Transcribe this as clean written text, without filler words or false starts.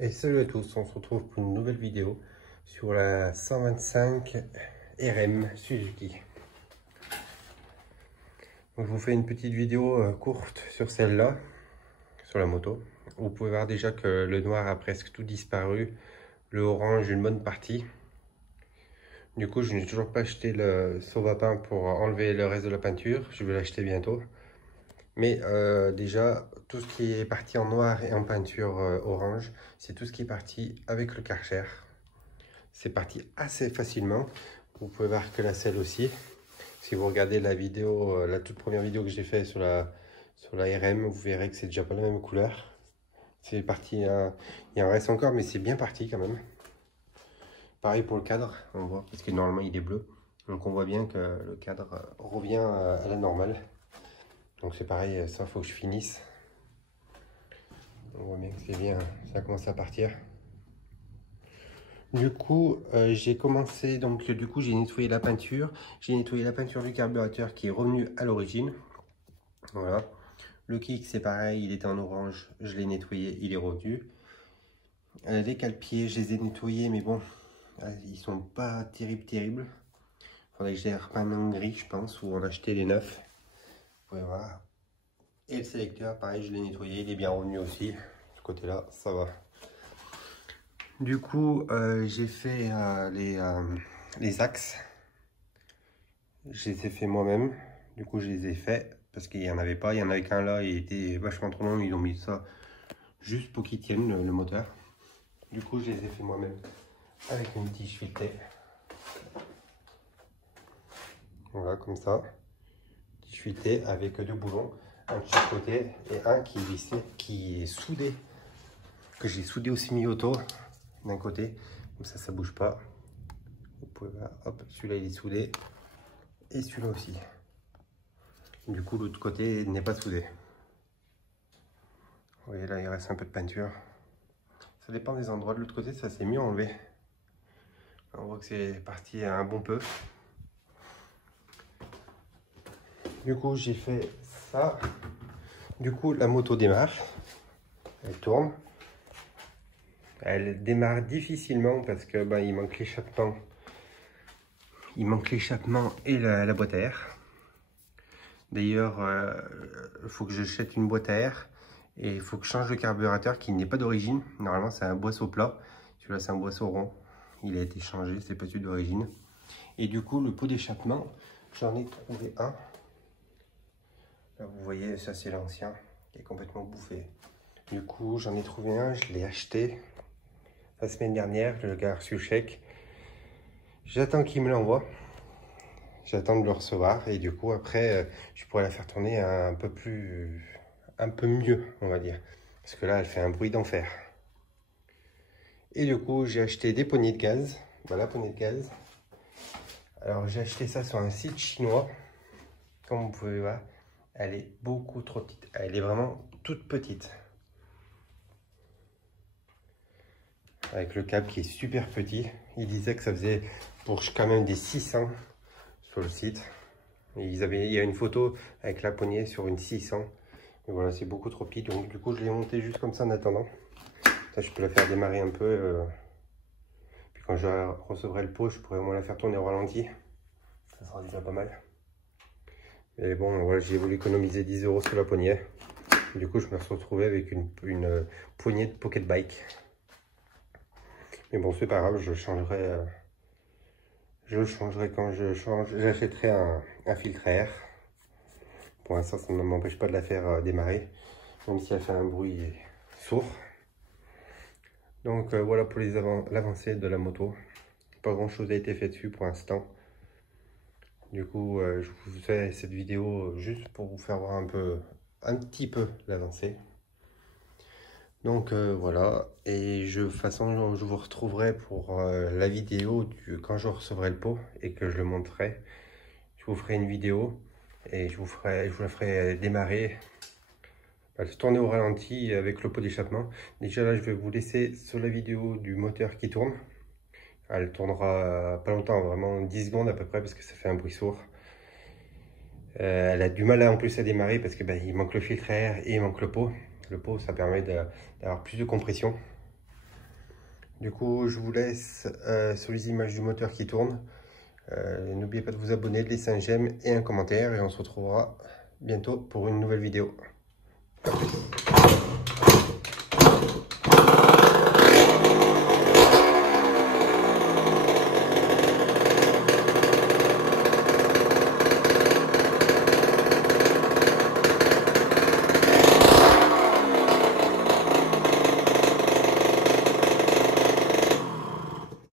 Et salut à tous, on se retrouve pour une nouvelle vidéo sur la 125 RM Suzuki. Donc, je vous fais une petite vidéo courte sur celle-là, sur la moto. Vous pouvez voir déjà que le noir a presque tout disparu, le orange une bonne partie. Du coup, je n'ai toujours pas acheté le sauve-à-pain pour enlever le reste de la peinture, je vais l'acheter bientôt. Mais déjà, tout ce qui est parti en noir et en peinture orange, c'est tout ce qui est parti avec le Karcher. C'est parti assez facilement. Vous pouvez voir que la selle aussi. Si vous regardez la vidéo, la toute première vidéo que j'ai fait sur la RM, vous verrez que c'est déjà pas la même couleur. C'est parti, il en reste encore, mais c'est bien parti quand même. Pareil pour le cadre, on voit, parce que normalement il est bleu. Donc on voit bien que le cadre revient à la normale. Donc c'est pareil, ça faut que je finisse. On voit bien que c'est bien, ça commence à partir. Du coup, j'ai commencé, donc du coup j'ai nettoyé la peinture. J'ai nettoyé la peinture du carburateur qui est revenue à l'origine. Voilà. Le kick c'est pareil, il était en orange, je l'ai nettoyé, il est revenu. Les cale-pieds, je les ai nettoyés, mais bon, ils sont pas terribles. Faudrait que je les repeins en gris, je pense, ou en acheter les neufs. Vous pouvez voir. Et le sélecteur, pareil, je l'ai nettoyé, il est bien revenu aussi. Ce côté-là, ça va. Du coup, j'ai fait les axes. Je les ai fait moi-même. Du coup, je les ai fait parce qu'il n'y en avait pas. Il y en avait qu'un là, il était vachement trop long. Ils ont mis ça juste pour qu'il tienne le moteur. Du coup, je les ai fait moi-même avec une tige filetée. Voilà, comme ça. Tige filetée avec deux boulons, un de chaque côté et un qui est vissé, qui est soudé. Que j'ai soudé au semi-auto d'un côté. Comme ça bouge pas. Vous pouvez voir, hop, celui-là il est soudé. Et celui-là aussi. Du coup, l'autre côté n'est pas soudé. Vous voyez, là, il reste un peu de peinture. Ça dépend des endroits. De l'autre côté, ça s'est mieux enlevé. On voit que c'est parti un bon peu. Du coup, j'ai fait ça. Du coup, la moto démarre. Elle tourne. Elle démarre difficilement parce que il manque l'échappement. Il manque l'échappement et la boîte à air. D'ailleurs, il faut que j'achète une boîte à air. Et il faut que je change le carburateur qui n'est pas d'origine. Normalement, c'est un boisseau plat. Celui-là, c'est un boisseau rond. Il a été changé, c'est pas celui d'origine. Et du coup, le pot d'échappement, j'en ai trouvé un. Là, vous voyez, ça, c'est l'ancien qui est complètement bouffé. Du coup, j'en ai trouvé un. Je l'ai acheté la semaine dernière. Le gars a reçu le chèque. J'attends qu'il me l'envoie. J'attends de le recevoir. Et du coup, après, je pourrais la faire tourner un peu mieux, on va dire. Parce que là, elle fait un bruit d'enfer. Et du coup, j'ai acheté des poignées de gaz. Voilà, poignées de gaz. Alors, j'ai acheté ça sur un site chinois. Comme vous pouvez voir, elle est beaucoup trop petite. Elle est vraiment toute petite. Avec le câble qui est super petit. Il disait que ça faisait pour quand même des 600 sur le site. Et il y a une photo avec la poignée sur une 600. Et voilà, c'est beaucoup trop petit. Donc du coup, je l'ai monté juste comme ça en attendant. Ça, je peux la faire démarrer un peu. Puis quand je recevrai le pot, je pourrais au moins la faire tourner au ralenti. Ça sera déjà pas mal. Et bon, voilà, j'ai voulu économiser 10 € sur la poignée. Du coup, je me suis retrouvé avec une poignée de pocket bike. Mais bon, c'est pas grave, je changerai quand je change. J'achèterai un filtre à air. Pour l'instant, ça ne m'empêche pas de la faire démarrer, même si elle fait un bruit sourd. Donc voilà pour l'avancée de la moto. Pas grand chose a été fait dessus pour l'instant. Du coup, je vous fais cette vidéo juste pour vous faire voir un petit peu l'avancée. Donc voilà, et de toute façon, je vous retrouverai pour la vidéo quand je recevrai le pot et que je le montrerai. Je vous ferai une vidéo et je vous la ferai démarrer. Elle se tourner au ralenti avec le pot d'échappement. Déjà là, je vais vous laisser sur la vidéo du moteur qui tourne. Elle tournera pas longtemps, vraiment 10 secondes à peu près parce que ça fait un bruit sourd. Elle a du mal en plus à démarrer parce que il manque le filtre à air et il manque le pot. Le pot, ça permet d'avoir plus de compression. Du coup, je vous laisse sur les images du moteur qui tournent. N'oubliez pas de vous abonner, de laisser un j'aime et un commentaire. Et on se retrouvera bientôt pour une nouvelle vidéo. À plus.